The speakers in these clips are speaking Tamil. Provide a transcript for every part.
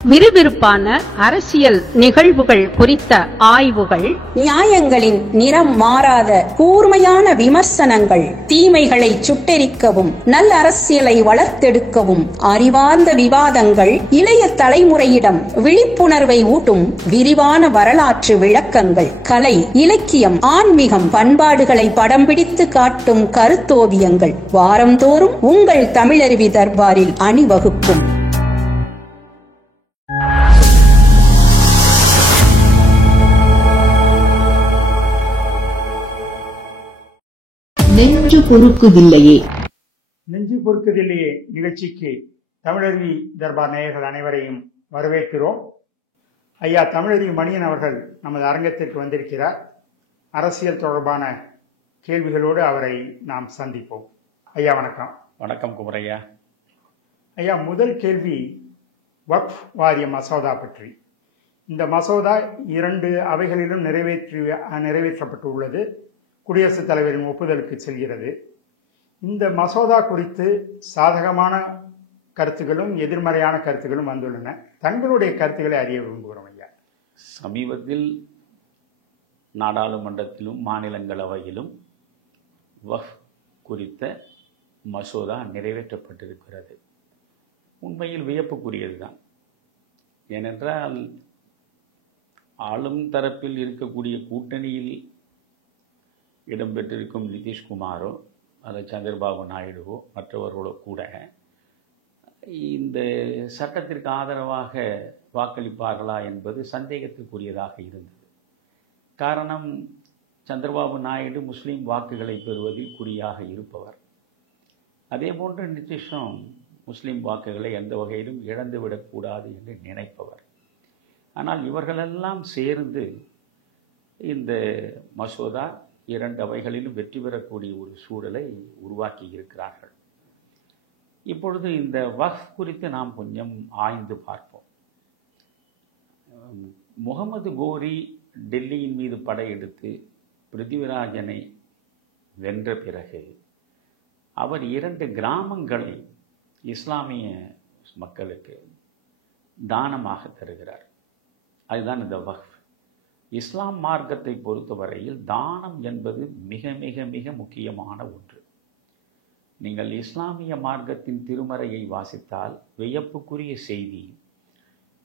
விறுவிறுப்பான அரசியல் நிகழ்வுகள் குறித்த ஆய்வுகள், நியாயங்களின் நிறம் மாறாத கூர்மையான விமர்சனங்கள், தீமைகளை சுட்டெரிக்கவும் நல்ல அரசியலை வளர்த்தெடுக்கவும் அறிவார்ந்த விவாதங்கள், இளைய தலைமுறையிடம் விழிப்புணர்வை ஊட்டும் விரிவான வரலாற்று விளக்கங்கள், கலை, இலக்கியம், ஆன்மீகம், பண்பாடுகளை படம் பிடித்து காட்டும் கருத்தோவியங்கள் வாரந்தோறும் உங்கள் தமிழருவி தர்பாரில் அணிவகுக்கும். நெஞ்சு பொறுக்குதில்லையே நிகழ்ச்சிக்கு தமிழருவி தர்பார் நேயர்கள் அனைவரையும் வரவேற்கிறோம். ஐயா தமிழருவி மணியன் அவர்கள் நமது அரங்கத்திற்கு வந்திருக்கிறார். அரசியல் தொடர்பான கேள்விகளோடு அவரை நாம் சந்திப்போம். ஐயா வணக்கம். வணக்கம் குமரையா. ஐயா, முதல் கேள்வி வக்ஃப் வாரிய மசோதா பற்றி. இந்த மசோதா 2 அவைகளிலும் நிறைவேற்றப்பட்டுள்ளது. குடியரசுத் தலைவரின் ஒப்புதலுக்கு செல்கிறது. இந்த மசோதா குறித்து சாதகமான கருத்துகளும் எதிர்மறையான கருத்துகளும் வந்துள்ளன. தங்களுடைய கருத்துக்களை அறிய விரும்புகிறோம் ஐயா. சமீபத்தில் நாடாளுமன்றத்திலும் மாநிலங்களவையிலும் வக்ஃப் குறித்த மசோதா நிறைவேற்றப்பட்டிருக்கிறது. உண்மையில் வியப்புக்குரியதுதான். ஏனென்றால் ஆளும் தரப்பில் இருக்கக்கூடிய கூட்டணியில் இடம்பெற்றிருக்கும் நிதிஷ்குமாரோ அல்லது சந்திரபாபு நாயுடுவோ மற்றவர்களோ கூட இந்த சட்டத்திற்கு ஆதரவாக வாக்களிப்பார்களா என்பது சந்தேகத்திற்குரியதாக இருந்தது. காரணம், சந்திரபாபு நாயுடு முஸ்லீம் வாக்குகளை பெறுவதில் குறியாக இருப்பவர். அதேபோன்று நிதிஷும் முஸ்லீம் வாக்குகளை எந்த வகையிலும் இழந்துவிடக்கூடாது என்று நினைப்பவர். ஆனால் இவர்களெல்லாம் சேர்ந்து இந்த மசோதா 2 அவைகளிலும் வெற்றி பெறக்கூடிய ஒரு சூழலை உருவாக்கி இருக்கிறார்கள். இப்பொழுது இந்த வக்ஃப் குறித்து நாம் கொஞ்சம் ஆய்ந்து பார்ப்போம். முகமது கோரி டெல்லியின் மீது படையெடுத்து பிருத்திவிராஜனை வென்ற பிறகு அவர் 2 கிராமங்களை இஸ்லாமிய மக்களுக்கு தானமாக தருகிறார். அதுதான் இந்த வக்ஃப். இஸ்லாம் மார்க்கத்தை பொறுத்தவரையில் தானம் என்பது மிக மிக மிக முக்கியமான ஒன்று. நீங்கள் இஸ்லாமிய மார்க்கத்தின் திருமறையை வாசித்தால் வியப்புக்குரிய செய்தி,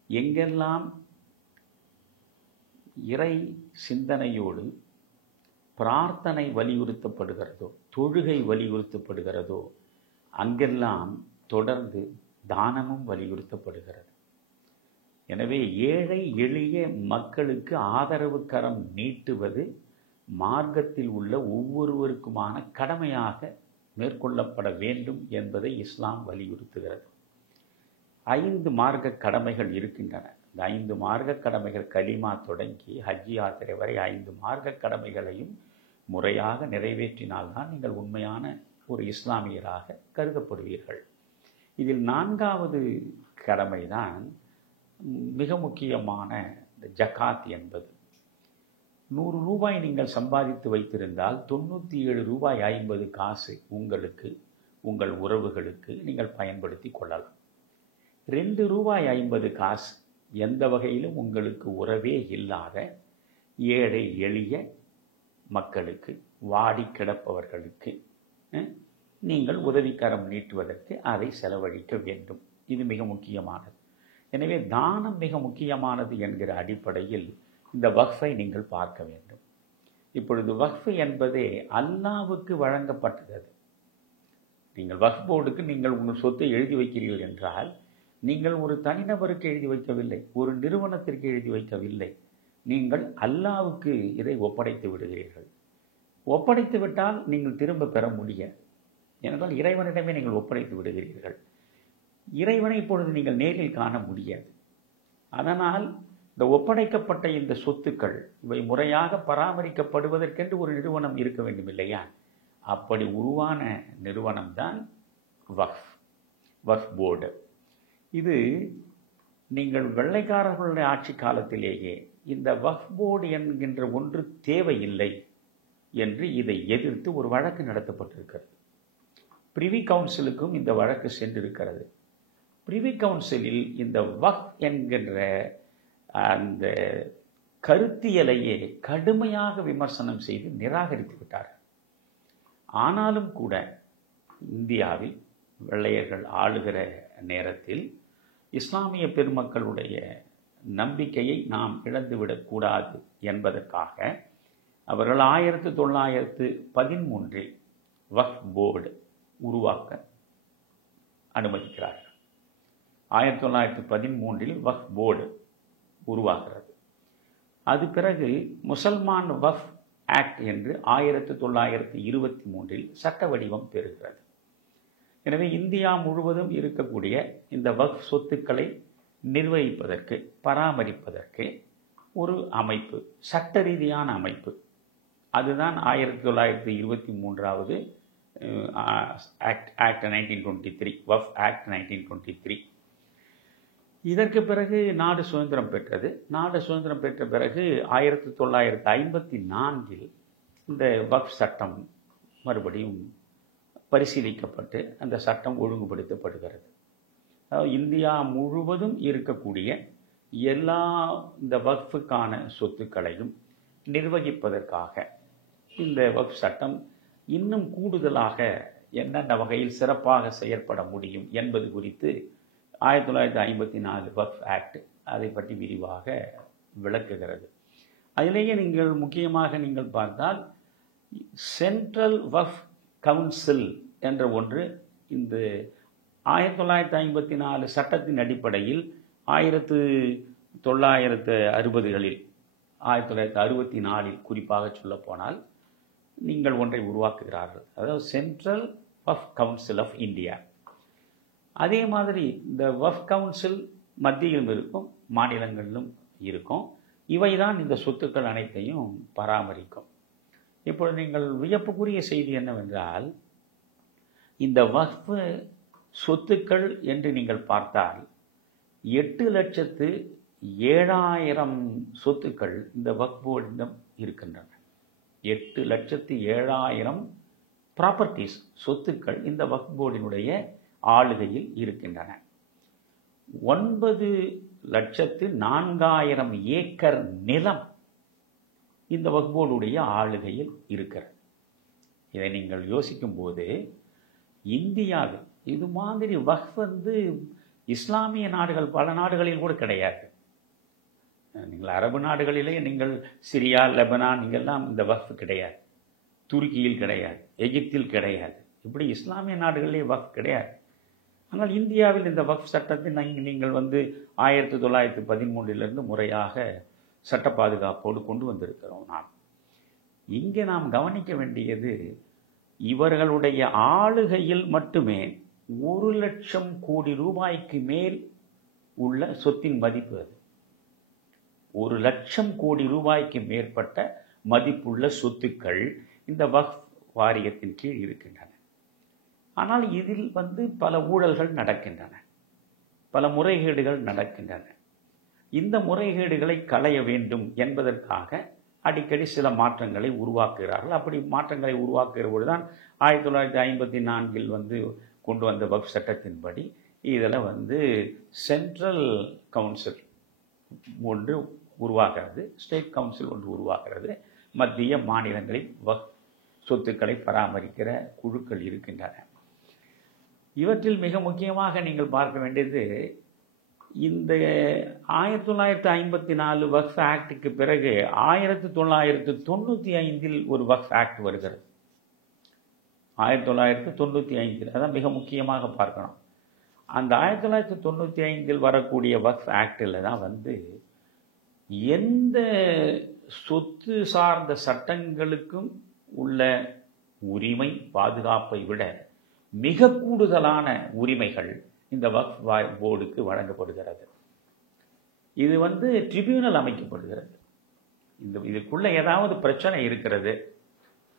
எங்கெல்லாம் இறை சிந்தனையோடு பிரார்த்தனை வலியுறுத்தப்படுகிறதோ, தொழுகை வலியுறுத்தப்படுகிறதோ, அங்கெல்லாம் தொடர்ந்து தானமும் வலியுறுத்தப்படுகிறது. எனவே ஏழை எளிய மக்களுக்கு ஆதரவு கரம் நீட்டுவது மார்க்கத்தில் உள்ள ஒவ்வொருவருக்குமான கடமையாக மேற்கொள்ளப்பட வேண்டும் என்பதை இஸ்லாம் வலியுறுத்துகிறது. 5 மார்க்க கடமைகள் இருக்கின்றன. இந்த 5 மார்க்க கடமைகள் கலிமா தொடங்கி ஹஜ் யாத்திரை வரை 5 மார்க்க கடமைகளையும் முறையாக நிறைவேற்றினால்தான் நீங்கள் உண்மையான ஒரு இஸ்லாமியராக கருதப்படுவீர்கள். இதில் 4வது கடமைதான் மிக முக்கியமான ஜகாத் என்பது. 100 ரூபாய் நீங்கள் சம்பாதித்து வைத்திருந்தால் 97 ரூபாய் 50 காசு உங்களுக்கு, உங்கள் உறவுகளுக்கு நீங்கள் பயன்படுத்தி கொள்ளலாம். 2 ரூபாய் 50 காசு எந்த வகையிலும் உங்களுக்கு உறவே இல்லாத ஏழை எளிய மக்களுக்கு, வாடி கிடப்பவர்களுக்கு நீங்கள் உதவிக்கரம் நீட்டுவதற்கு அதை செலவழிக்க வேண்டும். இது மிக முக்கியமானது. எனவே தானம் மிக முக்கியமானது என்கிற அடிப்படையில் இந்த வக்ஃபை நீங்கள் பார்க்க வேண்டும். இப்பொழுது வக்ஃப் என்பதே அல்லாஹ்வுக்கு வழங்கப்பட்டது. நீங்கள் வக்ஃப் போர்டுக்கு நீங்கள் உங்கள் சொத்தை எழுதி வைக்கிறீர்கள் என்றால் நீங்கள் ஒரு தனிநபருக்கு எழுதி வைக்கவில்லை, ஒரு நிறுவனத்திற்கு எழுதி வைக்கவில்லை. நீங்கள் அல்லாஹ்வுக்கு இதை ஒப்படைத்து விடுகிறீர்கள். ஒப்படைத்து விட்டால் நீங்கள் திரும்ப பெற முடியாது. ஏனென்றால் இறைவனிடமே நீங்கள் ஒப்படைத்து விடுகிறீர்கள். இறைவனை இப்பொழுது நீங்கள் நேரில் காண முடியாது. அதனால் இந்த ஒப்படைக்கப்பட்ட இந்த சொத்துக்கள் இவை முறையாக பராமரிக்கப்படுவதற்கென்று ஒரு நிறுவனம் இருக்க வேண்டும் இல்லையா? அப்படி உருவான நிறுவனம்தான் வக்ஃப் போர்டு. இது நீங்கள் வெள்ளைக்காரர்களுடைய ஆட்சி காலத்திலேயே இந்த வக்ஃப் போர்டு என்கின்ற ஒன்று தேவையில்லை என்று இதை எதிர்த்து ஒரு வழக்கு நடத்தப்பட்டிருக்கிறது. பிரிவி கவுன்சிலுக்கும் இந்த வழக்கு சென்றிருக்கிறது. பிரிவி கவுன்சிலில் இந்த வக்ஃப் என்கின்ற அந்த கருத்தியலையே கடுமையாக விமர்சனம் செய்து நிராகரித்து விட்டார்கள். ஆனாலும் கூட இந்தியாவில் வெள்ளையர்கள் ஆளுகிற நேரத்தில் இஸ்லாமிய பெருமக்களுடைய நம்பிக்கையை நாம் இழந்துவிடக்கூடாது என்பதற்காக அவர்கள் 1913 வக்ஃப் போர்டு உருவாக்க அனுமதிக்கிறார்கள். 1913 வக்ஃப் போர்டு உருவாகிறது. அது பிறகு முசல்மான் வக்ஃப் ஆக்ட் என்று 1923 சட்ட வடிவம் பெறுகிறது. எனவே இந்தியா முழுவதும் இருக்கக்கூடிய இந்த வக்ஃப் சொத்துக்களை நிர்வகிப்பதற்கு, பராமரிப்பதற்கு ஒரு அமைப்பு, சட்ட ரீதியான அமைப்பு, அதுதான் 1923 ஆக்ட் 1923, வக்ஃப் ஆக்ட் 1923. இதற்கு பிறகு நாடு சுதந்திரம் பெற்றது. நாடு சுதந்திரம் பெற்ற பிறகு 1954 இந்த வக்ஃப் சட்டம் மறுபடியும் பரிசீலிக்கப்பட்டு அந்த சட்டம் ஒழுங்குபடுத்தப்படுகிறது. அதாவது இந்தியா முழுவதும் இருக்கக்கூடிய எல்லா இந்த வக்ஃபுக்கான சொத்துக்களையும் நிர்வகிப்பதற்காக இந்த வக்ஃப் சட்டம் இன்னும் கூடுதலாக என்னென்ன வகையில் சிறப்பாக செயற்பட முடியும் என்பது குறித்து 1954 வக்ஃப் ஆக்ட் அதை பற்றி விரிவாக விளக்குகிறது. அதிலேயே நீங்கள் முக்கியமாக நீங்கள் பார்த்தால் சென்ட்ரல் வக்ஃப் கவுன்சில் என்ற ஒன்று இந்த 1954 சட்டத்தின் அடிப்படையில் 1960களில் 1964 குறிப்பாக சொல்லப்போனால் நீங்கள் ஒன்றை உருவாக்குகிறார்கள். அதாவது Central Waqf Council of India. அதே மாதிரி இந்த வக்ஃப் கவுன்சில் மத்தியிலும் இருக்கும், மாநிலங்களிலும் இருக்கும். இவைதான் இந்த சொத்துக்கள் அனைத்தையும் பராமரிக்கும். இப்பொழுது நீங்கள் வியப்புக்குரிய செய்தி என்னவென்றால், இந்த வக்ஃப் சொத்துக்கள் என்று நீங்கள் பார்த்தால் 8,07,000 சொத்துக்கள் இந்த வக்ஃப் போர்டிடம் இருக்கின்றன. 8,07,000 ப்ராப்பர்ட்டிஸ், சொத்துக்கள் இந்த வக்ஃப் போர்டினுடைய ஆளுகையில் இருக்கின்றன. 9,04,000 ஏக்கர் நிலம் இந்த வக்ஃப் போர்டுடைய ஆளுகையில் இருக்கிறது. இதை நீங்கள் யோசிக்கும் போது இந்தியாவில் இது மாதிரி வக்ஃப் இஸ்லாமிய நாடுகள் பல நாடுகளில் கூட கிடையாது. நீங்கள் அரபு நாடுகளிலே நீங்கள் சிரியா, லெபனான் இங்கெல்லாம் இந்த வக்ஃப் கிடையாது. துருக்கியில் கிடையாது, எகிப்தில் கிடையாது. இப்படி இஸ்லாமிய நாடுகளிலே வக்ஃப் கிடையாது. ஆனால் இந்தியாவில் இந்த வக்ஃப் சட்டத்தை நீங்கள் 1913 முறையாக சட்ட பாதுகாப்போடு கொண்டு வந்திருக்கிறோம். இங்கே நாம் கவனிக்க வேண்டியது, இவர்களுடைய ஆளுகையில் மட்டுமே 1,00,000 கோடி ரூபாய்க்கு மேல் உள்ள சொத்தின் மதிப்பு. அது 1,00,000 கோடி ரூபாய்க்கு மேற்பட்ட மதிப்புள்ள சொத்துக்கள் இந்த வக்ஃப் வாரியத்தின் கீழ் இருக்கின்றன. ஆனால் இதில் பல ஊழல்கள் நடக்கின்றன, பல முறைகேடுகள் நடக்கின்றன. இந்த முறைகேடுகளை களைய வேண்டும் என்பதற்காக அடிக்கடி சில மாற்றங்களை உருவாக்குகிறார்கள். அப்படி மாற்றங்களை உருவாக்குகிற பொழுதுதான் 1954 கொண்டு வந்த வக்ஃப் சட்டத்தின்படி இதில் சென்ட்ரல் கவுன்சில் ஒன்று உருவாகிறது, ஸ்டேட் கவுன்சில் ஒன்று உருவாகிறது. மத்திய மாநிலங்களில் வக்ஃப் சொத்துக்களை பராமரிக்கிற குழுக்கள் இருக்கின்றன. இவற்றில் மிக முக்கியமாக நீங்கள் பார்க்க வேண்டியது, இந்த 1954 வக்ஃப் ஆக்டுக்கு பிறகு 1995 ஒரு வக்ஃப் ஆக்ட் வருகிறது. 1995 அதான் மிக முக்கியமாக பார்க்கணும். அந்த 1995 வரக்கூடிய வக்ஃப் ஆக்டில் தான் எந்த சொத்து சார்ந்த சட்டங்களுக்கும் உள்ள உரிமை பாதுகாப்பை விட மிக கூடுதலான உரிமைகள் இந்த வக்ஃப் போர்டுக்கு வழங்கப்படுகிறது. இது ட்ரிபியூனல் அமைக்கப்படுகிறது. இதுக்குள்ள ஏதாவது பிரச்சனை இருக்கிறது,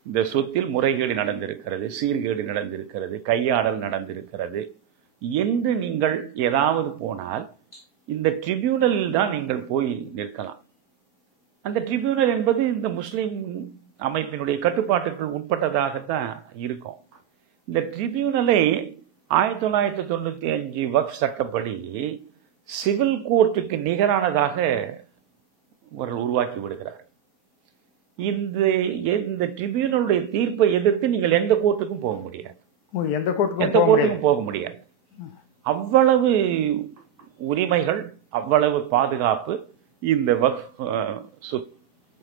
இந்த சொத்தில் முறைகேடு நடந்திருக்கிறது, சீர்கேடு நடந்திருக்கிறது, கையாடல் நடந்திருக்கிறது என்று நீங்கள் ஏதாவது போனால் இந்த ட்ரிபியூனலில் தான் நீங்கள் போய் நிற்கலாம். அந்த ட்ரிபியூனல் என்பது இந்த முஸ்லீம் அமைப்பினுடைய கட்டுப்பாட்டுக்குள் உட்பட்டதாகத்தான் இருக்கும். இந்த ட்ரிபியூனலை 1995 வக்ஃப் சட்டப்படி சிவில் கோர்ட்டுக்கு நிகரானதாக அவர்கள் உருவாக்கி விடுகிறார். இந்த ட்ரிபியூனலுடைய தீர்ப்பை எதிர்த்து நீங்கள் எந்த கோர்ட்டுக்கும் போக முடியாது, எந்த கோர்ட்டுக்கும் போக முடியாது. அவ்வளவு உரிமைகள், அவ்வளவு பாதுகாப்பு இந்த வக்ஃப்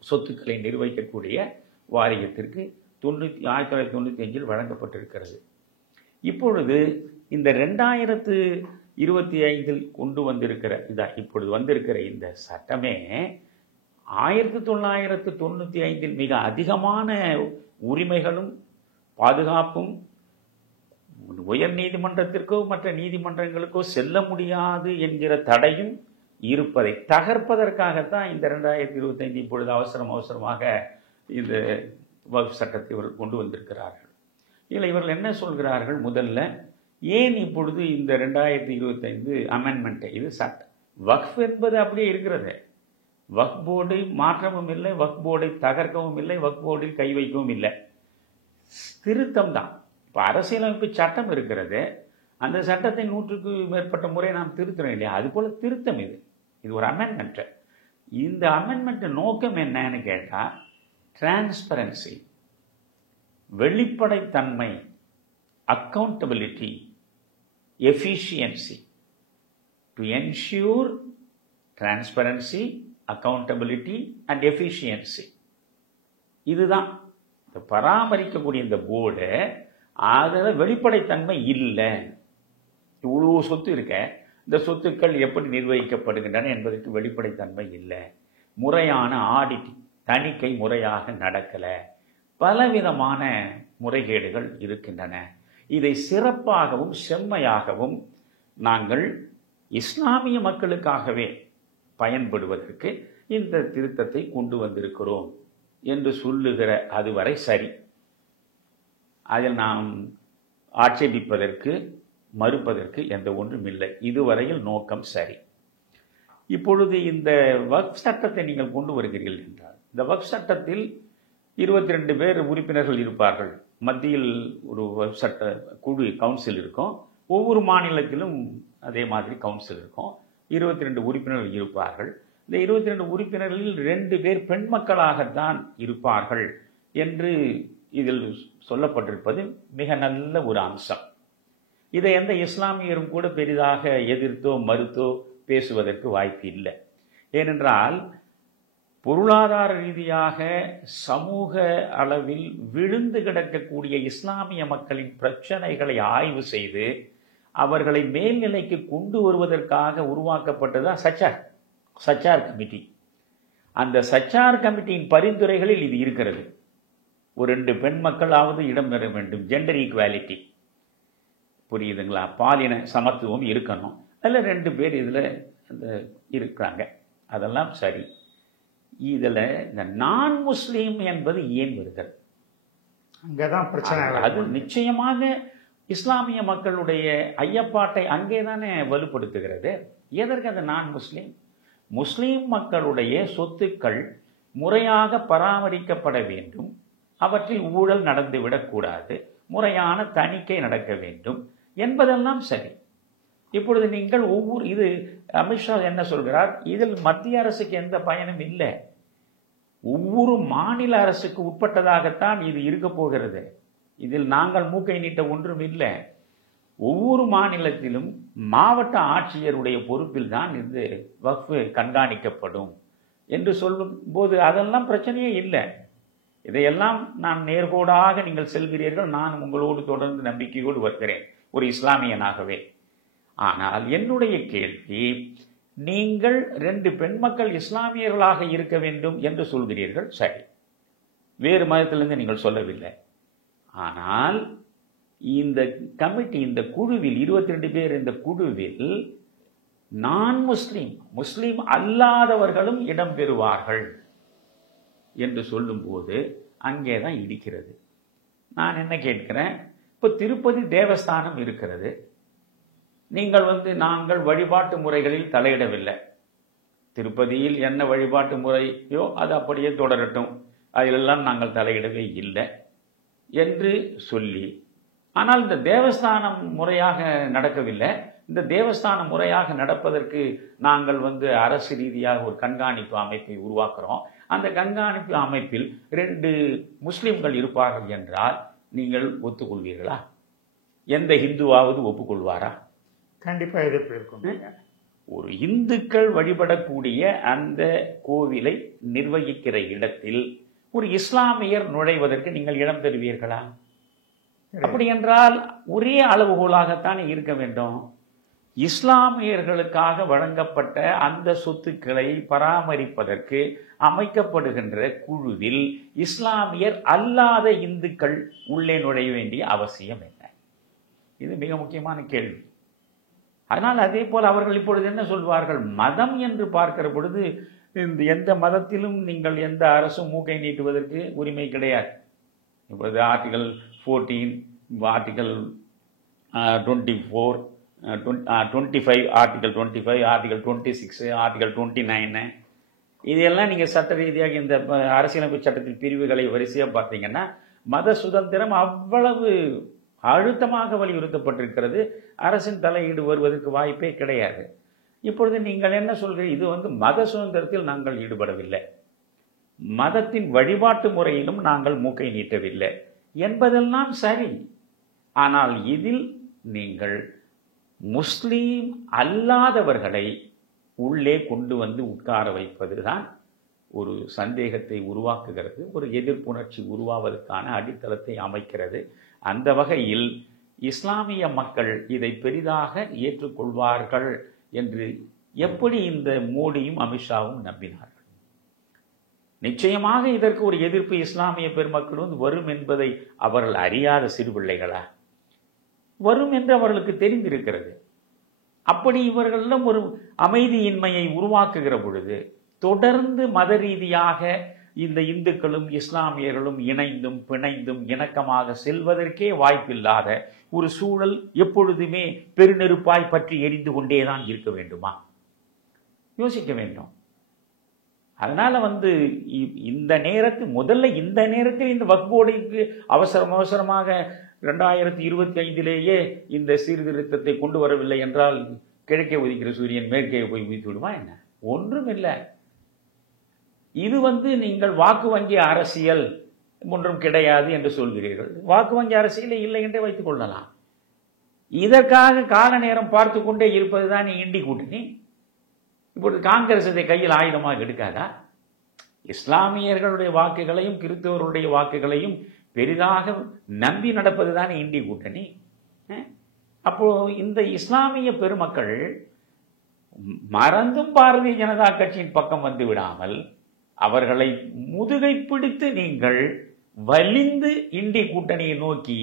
சொத்துக்களை நிர்வகிக்கக்கூடிய வாரியத்திற்கு 1995 வழங்கப்பட்டிருக்கிறது. இப்பொழுது இந்த 2025 கொண்டு வந்திருக்கிற இப்பொழுது வந்திருக்கிற இந்த சட்டமே 1995 மிக அதிகமான உரிமைகளும் பாதுகாப்பும் உயர் நீதிமன்றத்திற்கோ மற்ற நீதிமன்றங்களுக்கோ செல்ல முடியாது என்கிற தடையும் இருப்பதை தகர்ப்பதற்காகத்தான் இந்த 2025 இப்பொழுது அவசரமாக இந்த வக்ஃப் சட்டத்தை இவர்கள் கொண்டு வந்திருக்கிறார்கள். இதில் இவர்கள் என்ன சொல்கிறார்கள்? முதல்ல ஏன் இப்பொழுது இந்த 2025 அமெண்ட்மெண்ட்டை, இது சட்டம், வக்ஃப் என்பது அப்படியே இருக்கிறது. வக்ஃப் போர்டை மாற்றவும் இல்லை, வக்ஃப் போர்டை தகர்க்கவும் இல்லை, வக்ஃப் போர்டில் கை வைக்கவும் இல்லை, திருத்தம் தான். இப்போ அரசியலமைப்பு சட்டம் இருக்கிறது, அந்த சட்டத்தை 100க்கு மேற்பட்ட முறை நாம் திருத்துறோம் இல்லையா, அதுபோல் திருத்தம் இது ஒரு அமெண்ட்மெண்ட். இந்த அமெண்ட்மெண்ட் நோக்கம் என்னன்னு கேட்டால் டிரான்ஸ்பரன்சி, வெளிப்படைத்தன்மை, accountability, efficiency, to ensure transparency, accountability and efficiency. இதுதான் பராமரிக்கக்கூடிய இந்த போர்டு. அதில் வெளிப்படைத்தன்மை இல்லை. இவ்வளோ சொத்து இருக்க, இந்த சொத்துக்கள் எப்படி நிர்வகிக்கப்படுகின்றன என்பதற்கு வெளிப்படைத்தன்மை இல்லை. முறையான ஆடிட்டிங், தணிக்கை முறையாக நடக்கலை, பலவிதமான முறைகேடுகள் இருக்கின்றன. இதை சிறப்பாகவும் செம்மையாகவும் நாங்கள் இஸ்லாமிய மக்களுக்காகவே பயன்படுவதற்கு இந்த திருத்தத்தை கொண்டு வந்திருக்கிறோம் என்று சொல்லுகிற அதுவரை சரி. அதில் நாம் ஆட்சேபிப்பதற்கு மறுப்பதற்கு எந்த ஒன்றும் இல்லை. இதுவரையில் நோக்கம் சரி. இப்பொழுது இந்த வக்ஃப் சட்டத்தை நீங்கள் கொண்டு வருகிறீர்கள் என்றால், இந்த வக்ஃப் சட்டத்தில் 22 பேர் உறுப்பினர்கள் இருப்பார்கள். மத்தியில் ஒரு வக்ஃப் சட்ட குழு கவுன்சில் இருக்கும், ஒவ்வொரு மாநிலத்திலும் அதே மாதிரி கவுன்சில் இருக்கும். 22 உறுப்பினர்கள் இருப்பார்கள். இந்த 22 உறுப்பினர்களில் 2 பேர் பெண் மக்களாகத்தான் இருப்பார்கள் என்று இதில் சொல்லப்பட்டிருப்பது மிக நல்ல ஒரு அம்சம். இதை எந்த இஸ்லாமியரும் கூட பெரிதாக எதிர்த்தோ மறுத்தோ பேசுவதற்கு வாய்ப்பு இல்லை. ஏனென்றால் பொருளாதார ரீதியாக சமூக அளவில் விழுந்து கிடக்கக்கூடிய இஸ்லாமிய மக்களின் பிரச்சனைகளை ஆய்வு செய்து அவர்களை மேல்நிலைக்கு கொண்டு வருவதற்காக உருவாக்கப்பட்டதுதான் சச்சார் கமிட்டி. அந்த சச்சார் கமிட்டியின் பரிந்துரைகளில் இது இருக்கிறது. ஒரு 2 பெண் மக்களாவது இடம் பெற வேண்டும், ஜெண்டர் ஈக்குவாலிட்டி, புரியுதுங்களா, பாலின சமத்துவம் இருக்கணும். அதில் 2 பேர் இதில் இருக்கிறாங்க, அதெல்லாம் சரி. இதில் இந்த நான் முஸ்லீம் என்பது ஏன் வருகிறது? அங்கேதான் பிரச்சனை. அது நிச்சயமாக இஸ்லாமிய மக்களுடைய ஐயப்பாட்டை அங்கேதானே வலுப்படுத்துகிறது. எதற்கு அந்த நான் முஸ்லீம்? முஸ்லீம் மக்களுடைய சொத்துக்கள் முறையாக பராமரிக்கப்பட வேண்டும், அவற்றில் ஊழல் நடந்துவிடக்கூடாது, முறையான தணிக்கை நடக்க வேண்டும் என்பதெல்லாம் சரி. இப்பொழுது நீங்கள் இது அமித்ஷா என்ன சொல்கிறார்? இதில் மத்திய அரசுக்கு எந்த பயனும் இல்லை, ஒவ்வொரு மாநில அரசுக்கு உட்பட்டதாகத்தான் இது இருக்க போகிறது. இதில் நாங்கள் மூக்கை நீட்ட ஒன்றும் இல்லை. ஒவ்வொரு மாநிலத்திலும் மாவட்ட ஆட்சியருடைய பொறுப்பில் தான் இது வக்ஃப் கண்காணிக்கப்படும் என்று சொல்லும் போது அதெல்லாம் பிரச்சனையே இல்லை. இதையெல்லாம் நான் நேர்கோடாக நீங்கள் செல்கிறீர்கள், நான் உங்களோடு தொடர்ந்து நம்பிக்கையோடு வருகிறேன் ஒரு இஸ்லாமியனாகவே. ஆனால் என்னுடைய கேள்வி, நீங்கள் 2 பெண் மக்கள் இஸ்லாமியர்களாக இருக்க வேண்டும் என்று சொல்கிறீர்கள், சரி, வேறு மதத்திலிருந்து நீங்கள் சொல்லவில்லை. ஆனால் இந்த கமிட்டி, இந்த குழுவில் 22 பேர், இந்த குழுவில் நான் முஸ்லீம் அல்லாதவர்களும் இடம் பெறுவார்கள் என்று சொல்லும்போது அங்கே தான் இடிக்கிறது. நான் என்ன கேட்கிறேன், இப்போ திருப்பதி தேவஸ்தானம் இருக்கிறது, நீங்கள் நாங்கள் வழிபாட்டு முறைகளில் தலையிடவில்லை, திருப்பதியில் என்ன வழிபாட்டு முறையோ அது அப்படியே தொடரட்டும், அதிலெல்லாம் நாங்கள் தலையிடவே இல்லை என்று சொல்லி ஆனால் இந்த தேவஸ்தானம் முறையாக நடக்கவில்லை. இந்த தேவஸ்தானம் முறையாக நடப்பதற்கு நாங்கள் அரசு ரீதியாக ஒரு கண்காணிப்பு அமைப்பை உருவாக்குறோம். அந்த கண்காணிப்பு அமைப்பில் 2 முஸ்லிம்கள் இருப்பார்கள் என்றால் நீங்கள் ஒத்துக்கொள்வீர்களா? எந்த இந்துவாவது ஒப்புக்கொள்வாரா? கண்டிப்பா எதிர்ப்பு இருக்கும். ஒரு இந்துக்கள் வழிபடக்கூடிய அந்த கோவிலை நிர்வகிக்கிற இடத்தில் ஒரு இஸ்லாமியர் நுழைவதற்கு நீங்கள் இடம் தருவீர்களா? அப்படி என்றால் ஒரே அளவுகோலாகத்தானே இருக்க வேண்டும். இஸ்லாமியர்களுக்காக வழங்கப்பட்ட அந்த சொத்துக்களை பராமரிப்பதற்கு அமைக்கப்படுகின்ற குழுவில் இஸ்லாமியர் அல்லாத இந்துக்கள் உள்ளே நுழைய வேண்டிய அவசியம் என்ன? இது மிக முக்கியமான கேள்வி. அதனால் அதே போல் அவர்கள் இப்பொழுது என்ன சொல்வார்கள்? மதம் என்று பார்க்கிற பொழுது எந்த மதத்திலும் நீங்கள் எந்த அரசும் மூக்கை நீட்டுவதற்கு உரிமை கிடையாது. இப்பொழுது article 14, article 24, 25, article 25, article 26, article 29, இதெல்லாம் நீங்கள் சட்ட ரீதியாக இந்த அரசியலமைப்பு சட்டத்தின் பிரிவுகளை வரிசையாக பார்த்தீங்கன்னா மத சுதந்திரம் அவ்வளவு அழுத்தமாக வலியுறுத்தப்பட்டிருக்கிறது. அரசின் தலையீடு வருவதற்கு வாய்ப்பே கிடையாது. இப்பொழுது நீங்கள் என்ன சொல்கிறீர்கள்? இது மத சுதந்திரத்தில் நாங்கள் ஈடுபடவில்லை, மதத்தின் வழிபாட்டு முறையிலும் நாங்கள் மூக்கை நீட்டவில்லை என்பதெல்லாம் சரி. ஆனால் இதில் நீங்கள் முஸ்லீம் அல்லாதவர்களை உள்ளே கொண்டு உட்கார வைப்பதுதான் ஒரு சந்தேகத்தை உருவாக்குகிறது, ஒரு எதிர்ப்புணர்ச்சி உருவாவதற்கான அடித்தளத்தை அமைக்கிறது. அந்த வகையில் இஸ்லாமிய மக்கள் இதை பெரிதாக ஏற்றுக்கொள்வார்கள் என்று எப்படி இந்த மோடியும் அமித்ஷாவும் நம்பினார்கள்? நிச்சயமாக இதற்கு ஒரு எதிர்ப்பு இஸ்லாமிய பெருமக்களும் வரும் என்பதை அவர்கள் அறியாத சிறுபிள்ளைகளா? வரும் என்று அவர்களுக்கு தெரிந்திருக்கிறது. அப்படி இவர்களிடம் ஒரு அமைதியின்மையை உருவாக்குகிற பொழுது தொடர்ந்து மத ரீதியாக இந்த இந்துக்களும் இஸ்லாமியர்களும் இணைந்தும் பிணைந்தும் இணக்கமாக செல்வதற்கே வாய்ப்பில்லாத ஒரு சூழல் எப்பொழுதுமே பெருநெருப்பாய் பற்றி எரிந்து கொண்டேதான் இருக்க வேண்டுமா? யோசிக்க வேண்டும். அதனால இந்த நேரத்தில் முதல்ல இந்த நேரத்தில் இந்த வக்ஃப் போர்டுக்கு அவசரமாக 2025 இந்த சீர்திருத்தத்தை கொண்டு வரவில்லை என்றால் கிழக்கே உதிக்கிற சூரியன் மேற்கே போய் உதித்து விடுமா என்ன? ஒன்றும் இல்லை. இது நீங்கள் வாக்கு வங்கி அரசியல் ஒன்றும் கிடையாது என்று சொல்கிறீர்கள். வாக்கு வங்கி அரசியலே இல்லை என்றே வைத்துக் கொள்ளலாம். இதற்காக கால நேரம் பார்த்து கொண்டே இருப்பதுதான் இண்டி கூட்டணி. இப்பொழுது காங்கிரஸ் இதை கையில் ஆயுதமாக எடுக்காதா? இஸ்லாமியர்களுடைய வாக்குகளையும் கிறிஸ்தவர்களுடைய வாக்குகளையும் பெரிதாக நம்பி நடப்பதுதான் இண்டி கூட்டணி. அப்போ இந்த இஸ்லாமிய பெருமக்கள் மறந்தும் பாரதிய ஜனதா கட்சியின் பக்கம் வந்து விடாமல் அவர்களை முதுகை பிடித்து நீங்கள் வலிந்து இண்டி கூட்டணியை நோக்கி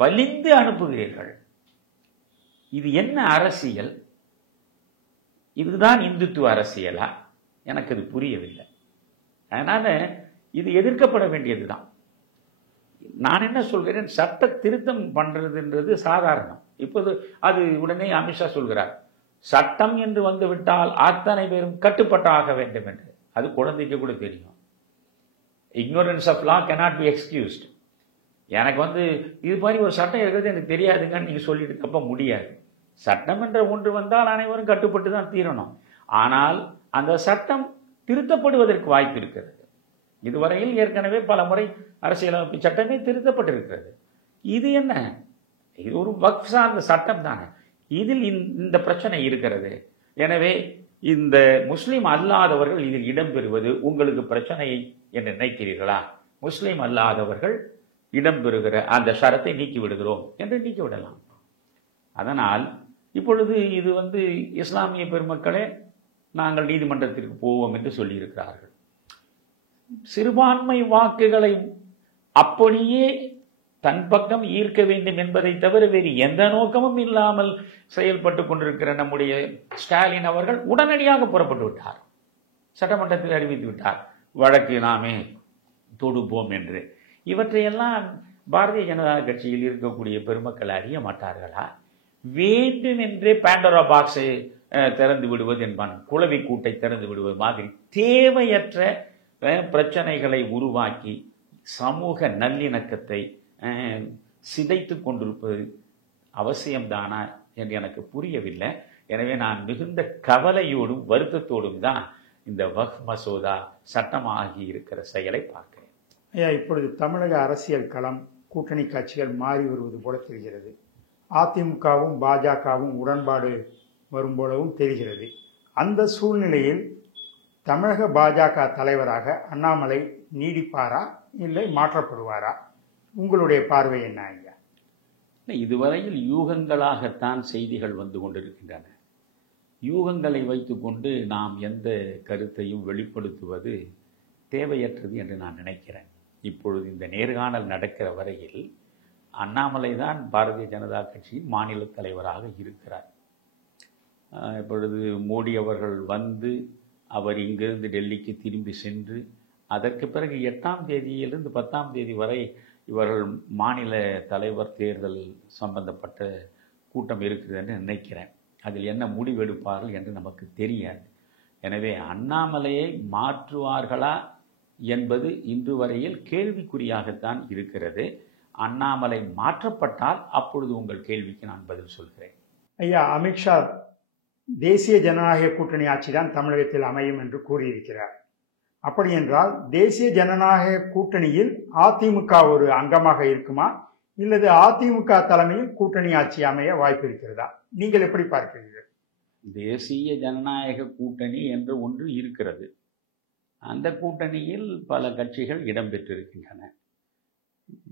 வலிந்து அனுப்புகிறீர்கள். இது என்ன அரசியல்? இதுதான் இந்துத்துவ அரசியலா? எனக்கு அது புரியவில்லை. அதனால இது எதிர்க்கப்பட வேண்டியதுதான். நான் என்ன சொல்கிறேன், சட்ட திருத்தம் பண்றதுன்றது சாதாரணம். இப்போது அது உடனே அமித்ஷா சொல்கிறார், சட்டம் என்று வந்துவிட்டால் அத்தனை பேரும் கட்டுப்பட்டாக வேண்டும் என்று. அது குழந்தைக்கு கூட தெரியும். Ignorance of law cannot be excused. எனக்கு இது மாதிரி ஒரு சட்டம் இருக்கிறது எனக்கு தெரியாதுங்கன்னு நீங்க சொல்லிட்டு தப்ப முடியாது. சட்டம் என்ற ஒன்று வந்தால் அனைவரும் கட்டுப்பட்டு தான் தீரணும். ஆனால் அந்த சட்டம் திருத்தப்படுவதற்கு வாய்ப்பு இருக்கிறது. இதுவரையில் ஏற்கனவே பல முறை அரசியலமைப்பு சட்டமே திருத்தப்பட்டிருக்கிறது. இது என்ன? இது ஒரு வக்ஃப் சார்ந்த சட்டம் தானே. இதில் இந்த பிரச்சனை இருக்கிறது. எனவே இந்த முஸ்லீம் அல்லாதவர்கள் இதில் இடம்பெறுவது உங்களுக்கு பிரச்சனை என்று நினைக்கிறீர்களா? முஸ்லீம் அல்லாதவர்கள் இடம்பெறுகிற அந்த ஷரத்தை நீக்கி விடுகிறோம் என்று நீக்கி விடலாம். அதனால் இப்பொழுது இது இஸ்லாமிய பெருமக்களே நாங்கள் நீதிமன்றத்திற்கு போவோம் என்று சொல்லியிருக்கிறார்கள். சிறுபான்மை வாக்குகளை அப்படியே தன் பக்கம் ஈர்க்க வேண்டும் என்பதை தவிர வேறு எந்த நோக்கமும் இல்லாமல் செயல்பட்டு கொண்டிருக்கிற நம்முடைய ஸ்டாலின் அவர்கள் உடனடியாக புறப்பட்டு விட்டார். சட்டமன்றத்தில் அறிவித்து விட்டார், வழக்கு நாமே தொடுப்போம் என்று. இவற்றையெல்லாம் பாரதிய ஜனதா கட்சியில் இருக்கக்கூடிய பெருமக்கள் அறிய மாட்டார்களா? வேண்டுமென்றே பாண்டோரா பாக்ஸை திறந்து விடுவது என்பான், குளவி கூட்டை திறந்து விடுவது மாதிரி தேவையற்ற பிரச்சனைகளை உருவாக்கி சமூக நல்லிணக்கத்தை சிதைத்து கொண்டிருப்பது அவசியம்தானா என்று எனக்கு புரியவில்லை. எனவே நான் மிகுந்த கவலையோடும் வருத்தத்தோடும் தான் இந்த வக்ஃப் மசோதா சட்டமாகி இருக்கிற செயலை பார்க்கிறேன். ஐயா, இப்பொழுது தமிழக அரசியல் களம் கூட்டணி கட்சிகள் மாறி வருவது போல தெரிகிறது. அதிமுகவும் பாஜகவும் உடன்பாடு வரும் போலவும் தெரிகிறது. அந்த சூழ்நிலையில் தமிழக பாஜக தலைவராக அண்ணாமலை நீடிப்பாரா இல்லை மாற்றப்படுவாரா? உங்களுடைய பார்வை என்ன ஐயா? இதுவரையில் யூகங்களாகத்தான் செய்திகள் வந்து கொண்டிருக்கின்றன. யூகங்களை வைத்துக்கொண்டு நாம் எந்த கருத்தையும் வெளிப்படுத்துவது தேவையற்றது என்று நான் நினைக்கிறேன். இப்பொழுது இந்த நேர்காணல் நடக்கிற வரையில் அண்ணாமலை தான் பாரதிய ஜனதா கட்சியின் மாநில தலைவராக இருக்கிறார். இப்பொழுது மோடி அவர்கள் வந்து அவர் இங்கிருந்து டெல்லிக்கு திரும்பி சென்று அதற்கு பிறகு 8ஆம் தேதியிலிருந்து 10ஆம் தேதி வரை இவர்கள் மாநில தலைவர் தேர்தல் சம்பந்தப்பட்ட கூட்டம் இருக்குது என்று நினைக்கிறேன். அதில் என்ன முடிவெடுப்பார்கள் என்று நமக்கு தெரியாது. எனவே அண்ணாமலையை மாற்றுவார்களா என்பது இன்று வரையில் கேள்விக்குறியாகத்தான் இருக்கிறது. அண்ணாமலை மாற்றப்பட்டால் அப்பொழுது உங்கள் கேள்விக்கு நான் பதில் சொல்கிறேன். ஐயா, அமித்ஷா தேசிய ஜனநாயக கூட்டணி ஆட்சிதான் தமிழகத்தில் அமையும் என்று கூறியிருக்கிறார். அப்படி என்றால் தேசிய ஜனநாயக கூட்டணியில் அதிமுக ஒரு அங்கமாக இருக்குமா, இல்லது அதிமுக தலைமையில் கூட்டணி ஆட்சி அமைய வாய்ப்பு இருக்கிறதா? நீங்கள் எப்படி பார்க்கிறீர்கள்? தேசிய ஜனநாயக கூட்டணி என்று ஒன்று இருக்கிறது. அந்த கூட்டணியில் பல கட்சிகள் இடம்பெற்றிருக்கின்றன.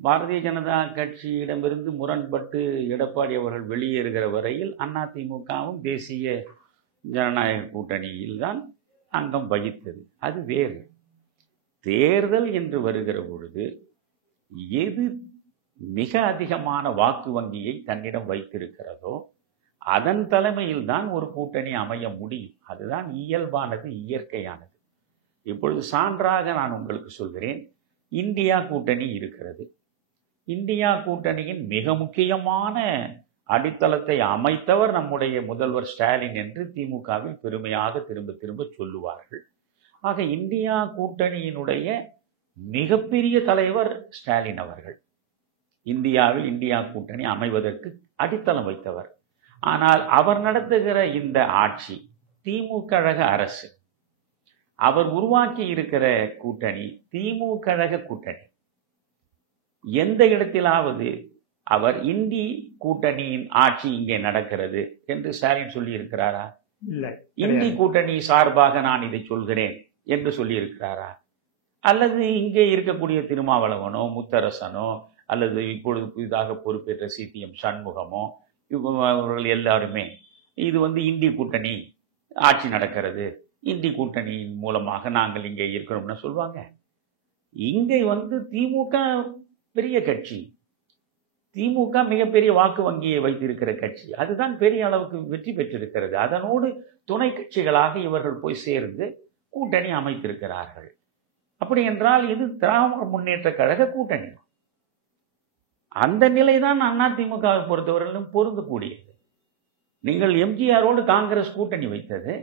பாரதிய ஜனதா கட்சியிடமிருந்து முரண்பட்டு எடப்பாடி அவர்கள் வெளியேறுகிற வரையில் அதிமுகவும் தேசிய ஜனநாயக கூட்டணியில் தான் அங்கம் வகித்தது. அது வேறு. தேர்தல் என்று வருகிற பொழுது எது மிக அதிகமான வாக்கு வங்கியை தன்னிடம் வைத்திருக்கிறதோ அதன் தலைமையில் தான் ஒரு கூட்டணி அமைய முடியும். அதுதான் இயல்பானது, இயற்கையானது. இப்பொழுது சான்றாக நான் உங்களுக்கு சொல்கிறேன். இந்தியா கூட்டணி இருக்கிறது. இந்தியா கூட்டணியின் மிக முக்கியமான அடித்தளத்தை அமைத்தவர் நம்முடைய முதல்வர் ஸ்டாலின் என்று திமுகவில் பெருமையாக திரும்ப திரும்ப சொல்லுவார்கள். ஆக இந்தியா கூட்டணியினுடைய மிகப்பெரிய தலைவர் ஸ்டாலின் அவர்கள். இந்தியாவில் இந்தியா கூட்டணி அமைவதற்கு அடித்தளம் வைத்தவர். ஆனால் அவர் நடத்துகிற இந்த ஆட்சி திமுக கழக அரசு, அவர் உருவாக்கி இருக்கிற கூட்டணி திமுக கழக கூட்டணி. எந்த இடத்திலாவது அவர் இந்தி கூட்டணியின் ஆட்சி இங்கே நடக்கிறது என்று ஸ்டாலின் சொல்லி இருக்கிறாரா? இல்லை. இந்தி கூட்டணி சார்பாக நான் இதை சொல்கிறேன் என்று சொல்லி இருக்கிறாரா? அல்லது இங்கே இருக்கக்கூடிய திருமாவளவனோ முத்தரசனோ அல்லது இப்பொழுது புதிதாக பொறுப்பேற்ற CPM சண்முகமோ இவர்கள் எல்லாருமே இது இந்தி கூட்டணி ஆட்சி நடக்கிறது, இந்தி கூட்டணியின் மூலமாக நாங்கள் இங்கே இருக்கிறோம்னு சொல்லுவாங்க? இங்கே திமுக பெரிய கட்சி, திமுக மிகப்பெரிய வாக்கு வங்கியை வைத்திருக்கிற கட்சி, அதுதான் பெரிய அளவுக்கு வெற்றி பெற்றிருக்கிறது. அதனோடு துணை கட்சிகளாக இவர்கள் போய் சேர்ந்து கூட்டணி அமைத்திருக்கிறார்கள். அப்படி என்றால் இது திராவிட முன்னேற்ற கழக கூட்டணி. அந்த நிலைதான் அதிமுகவை பொறுத்தவரையிலும் பொருந்தக்கூடியது. நீங்கள் எம்ஜிஆரோடு காங்கிரஸ் கூட்டணி வைத்தது.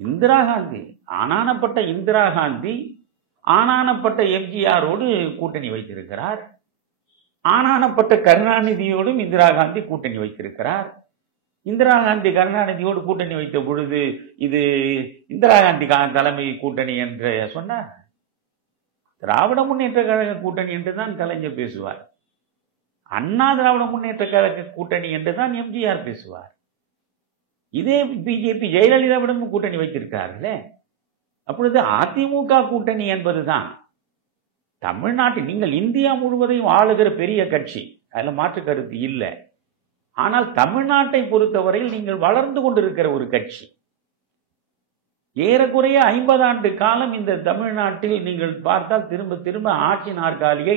இந்திரா காந்தி, ஆனானப்பட்ட இந்திரா காந்தி ஆனானப்பட்ட எம்ஜிஆரோடு கூட்டணி வைத்திருக்கிறார். ஆனானப்பட்ட கருணாநிதியோடும் இந்திரா காந்தி கூட்டணி வைத்திருக்கிறார். இந்திரா காந்தி கருணாநிதியோடு கூட்டணி வைத்த பொழுது இது இந்திரா காந்தி தலைமை கூட்டணி என்று சொன்னார். திராவிட முன்னேற்ற கழக கூட்டணி என்றுதான் கலைஞர் பேசுவார். அண்ணா திராவிட முன்னேற்ற கழக கூட்டணி என்றுதான் எம்ஜிஆர் பேசுவார். இதே பிஜேபி ஜெயலலிதாவிடமும் கூட்டணி வைத்திருக்கிறார்களே. அப்பொழுது அதிமுக கூட்டணி என்பதுதான் தமிழ்நாட்டில் நீங்கள் இந்தியா முழுவதையும் ஆளுகிற பெரிய கட்சி, அதில் மாற்று கருத்து இல்லை. ஆனால் தமிழ்நாட்டை பொறுத்தவரையில் நீங்கள் வளர்ந்து கொண்டிருக்கிற ஒரு கட்சி. ஏறக்குறைய 50 ஆண்டு காலம் இந்த தமிழ்நாட்டில் நீங்கள் பார்த்தால் திரும்ப திரும்ப ஆட்சி நாற்காலியை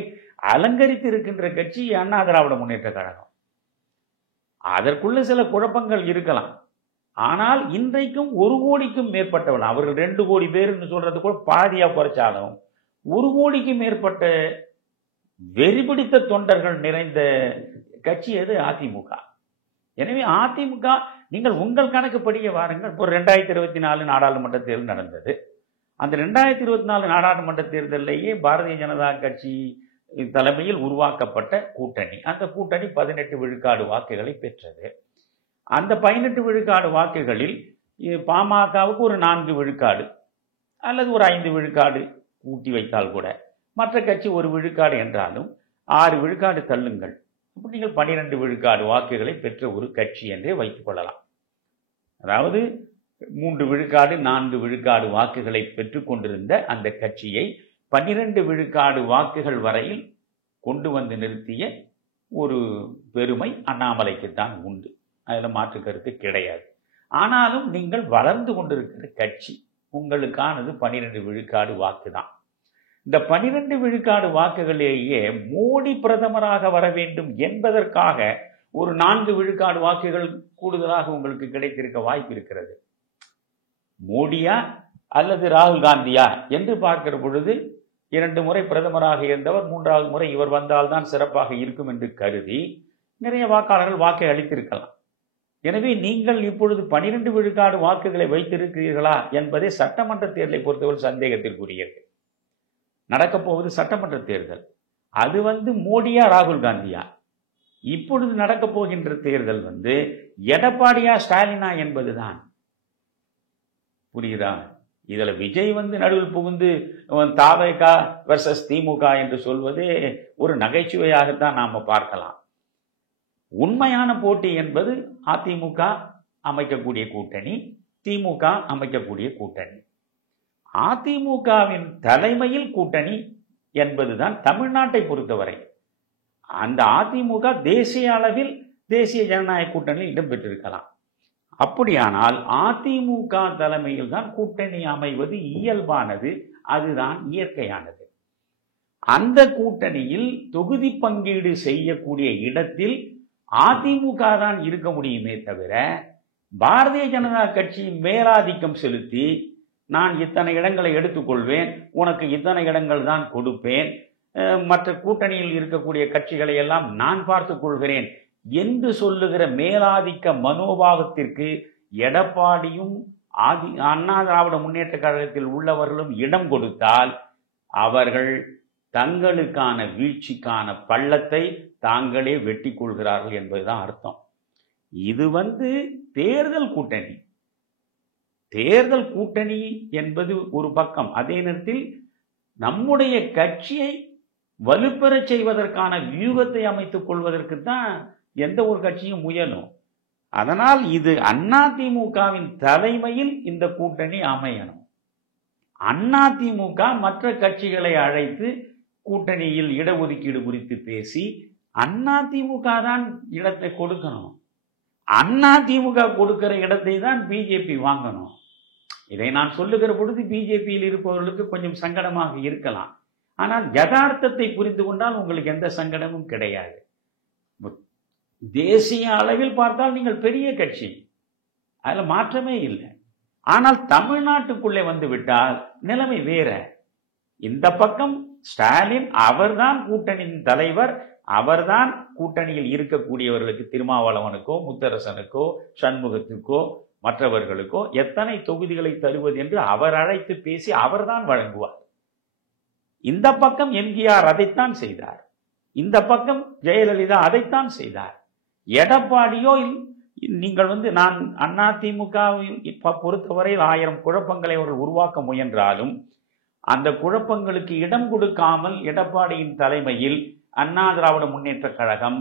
அலங்கரித்து இருக்கின்ற கட்சி அண்ணா திராவிட முன்னேற்ற கழகம். அதற்குள்ள சில குழப்பங்கள் இருக்கலாம். ஆனால் இன்றைக்கும் 1 கோடிக்கும் மேற்பட்டவர்கள், அவர்கள் 2 கோடி பேர் சொல்றது கூட பாதியா குறைச்சாலும் 1 கோடிக்கும் மேற்பட்ட வெறிபிடித்த தொண்டர்கள் நிறைந்த கட்சி அது அதிமுக. எனவே அதிமுக நீங்கள் உங்கள் கணக்குப்படியே வாருங்கள். இப்போ 2024 நாடாளுமன்ற தேர்தல் நடந்தது. அந்த 2024 நாடாளுமன்ற தேர்தலிலேயே பாரதிய ஜனதா கட்சி தலைமையில் உருவாக்கப்பட்ட கூட்டணி. அந்த கூட்டணி 18 விழுக்காடு வாக்குகளை பெற்றது. அந்த 18 விழுக்காடு வாக்குகளில் பாமகவுக்கு ஒரு 4 விழுக்காடு அல்லது ஒரு 5 விழுக்காடு கூட்டி வைத்தால் கூட, மற்ற கட்சி 1 விழுக்காடு என்றாலும் 6 விழுக்காடு தள்ளுங்கள். அப்போ நீங்கள் 12 விழுக்காடு வாக்குகளை பெற்ற ஒரு கட்சி என்றே வைத்துக் கொள்ளலாம். அதாவது 3 விழுக்காடு 4 விழுக்காடு வாக்குகளை பெற்றுக் கொண்டிருந்த அந்த கட்சியை 12 விழுக்காடு வாக்குகள் வரையில் கொண்டு வந்து நிறுத்திய ஒரு பெருமை அண்ணாமலைக்குத்தான் உண்டு. அதில் மாற்று கருத்து கிடையாது. ஆனாலும் நீங்கள் வளர்ந்து கொண்டிருக்கிற கட்சி, உங்களுக்கானது 12 விழுக்காடு வாக்கு தான். இந்த 12 விழுக்காடு வாக்குகளிலேயே மோடி பிரதமராக வர வேண்டும் என்பதற்காக ஒரு 4 விழுக்காடு வாக்குகள் கூடுதலாக உங்களுக்கு கிடைத்திருக்க வாய்ப்பு இருக்கிறது. மோடியா அல்லது ராகுல் காந்தியா என்று பார்க்கிற பொழுது 2 முறை பிரதமராக இருந்தவர், 3வது முறை இவர் வந்தால்தான் சிறப்பாக இருக்கும் என்று கருதி நிறைய வாக்காளர்கள் வாக்கை அளித்திருக்கலாம். எனவே நீங்கள் இப்பொழுது 12 விழுக்காடு வாக்குகளை வைத்திருக்கிறீர்களா என்பதே சட்டமன்ற தேர்தலை பொறுத்தவரை சந்தேகத்திற்குரியது. நடக்கப் போவது சட்டமன்ற தேர்தல். அது மோடியா ராகுல் காந்தியா? இப்பொழுது நடக்கப் போகின்ற தேர்தல் எடப்பாடியா ஸ்டாலினா என்பதுதான். புரியுதா? இதுல விஜய் நடுவில் புகுந்து தாவேக வெர்சஸ் திமுக என்று சொல்வதே ஒரு நகைச்சுவையாகத்தான் நாம பார்க்கலாம். உண்மையான போட்டி என்பது அதிமுக அமைக்கக்கூடிய கூட்டணி, திமுக அமைக்கக்கூடிய கூட்டணி. அதிமுகவின் தலைமையில் கூட்டணி என்பதுதான் தமிழ்நாட்டை பொறுத்தவரை. அந்த அதிமுக தேசிய அளவில் தேசிய ஜனநாயக கூட்டணியில் இடம்பெற்றிருக்கலாம். அப்படியானால் அதிமுக தலைமையில் தான் கூட்டணி அமைவது இயல்பானது, அதுதான் இயற்கையானது. அந்த கூட்டணியில் தொகுதி பங்கீடு செய்யக்கூடிய இடத்தில் அதிமுக தான் இருக்க முடியுமே தவிர, பாரதிய ஜனதா கட்சி மேலாதிக்கம் செலுத்தி நான் இத்தனை இடங்களை எடுத்துக்கொள்வேன், உனக்கு இத்தனை இடங்கள் தான் கொடுப்பேன், மற்ற கூட்டணியில் இருக்கக்கூடிய கட்சிகளை எல்லாம் நான் பார்த்துக் கொள்கிறேன் என்று சொல்லுகிற மேலாதிக்க மனோபாவத்திற்கு எடப்பாடியும் அண்ணா திராவிட முன்னேற்ற கழகத்தில் உள்ளவர்களும் இடம் கொடுத்தால் அவர்கள் தங்களுக்கான வீழ்ச்சிக்கான பள்ளத்தை தாங்களே வெட்டி கொள்கிறார்கள் என்பதுதான் அர்த்தம். இது தேர்தல் கூட்டணி. தேர்தல் கூட்டணி என்பது ஒரு பக்கம். அதே நேரத்தில் நம்முடைய கட்சியை வலுப்பெறச் செய்வதற்கான வியூகத்தை அமைத்துக் கொள்வதற்கு தான் எந்த ஒரு கட்சியும் முயலும். அதனால் இது அதிமுகவின் தலைமையில் இந்த கூட்டணி அமையணும். அதிமுக மற்ற கட்சிகளை அழைத்து கூட்டணியில் இடஒதுக்கீடு குறித்து பேசி அதிமுக தான் இடத்தை கொடுக்கணும். அதிமுக கொடுக்கிற இடத்தை தான் பிஜேபி வாங்கணும். இதை நான் சொல்லுகிற பொழுது பிஜேபியில் இருப்பவர்களுக்கு கொஞ்சம் சங்கடமாக இருக்கலாம். ஆனால் யதார்த்தத்தை புரிந்து கொண்டால் உங்களுக்கு எந்த சங்கடமும் கிடையாது. தேசிய அளவில் பார்த்தால் நீங்கள் பெரிய கட்சி, அதில் மாற்றமே இல்லை. ஆனால் தமிழ்நாட்டுக்குள்ளே விட்டால் நிலைமை வேற. இந்த பக்கம் ஸ்டாலின் அவர்தான் கூட்டணியின் தலைவர், அவர்தான் கூட்டணியில் இருக்கக்கூடியவர்களுக்கு, திருமாவளவனுக்கோ முத்தரசனுக்கோ சண்முகத்துக்கோ மற்றவர்களுக்கோ எத்தனை தொகுதிகளை தருவது என்று அவர் அழைத்து பேசி அவர்தான் வழங்குவார். இந்த பக்கம் எம்ஜிஆர் அதைத்தான் செய்தார், இந்த பக்கம் ஜெயலலிதா அதைத்தான் செய்தார். எடப்பாடியோ நீங்கள் நான் அதிமுகவில் பொறுத்தவரையில் 1000 குழப்பங்களை அவர்கள் உருவாக்க முயன்றாலும் அந்த குழப்பங்களுக்கு இடம் கொடுக்காமல் எடப்பாடியின் தலைமையில் அண்ணா திராவிட முன்னேற்ற கழகம்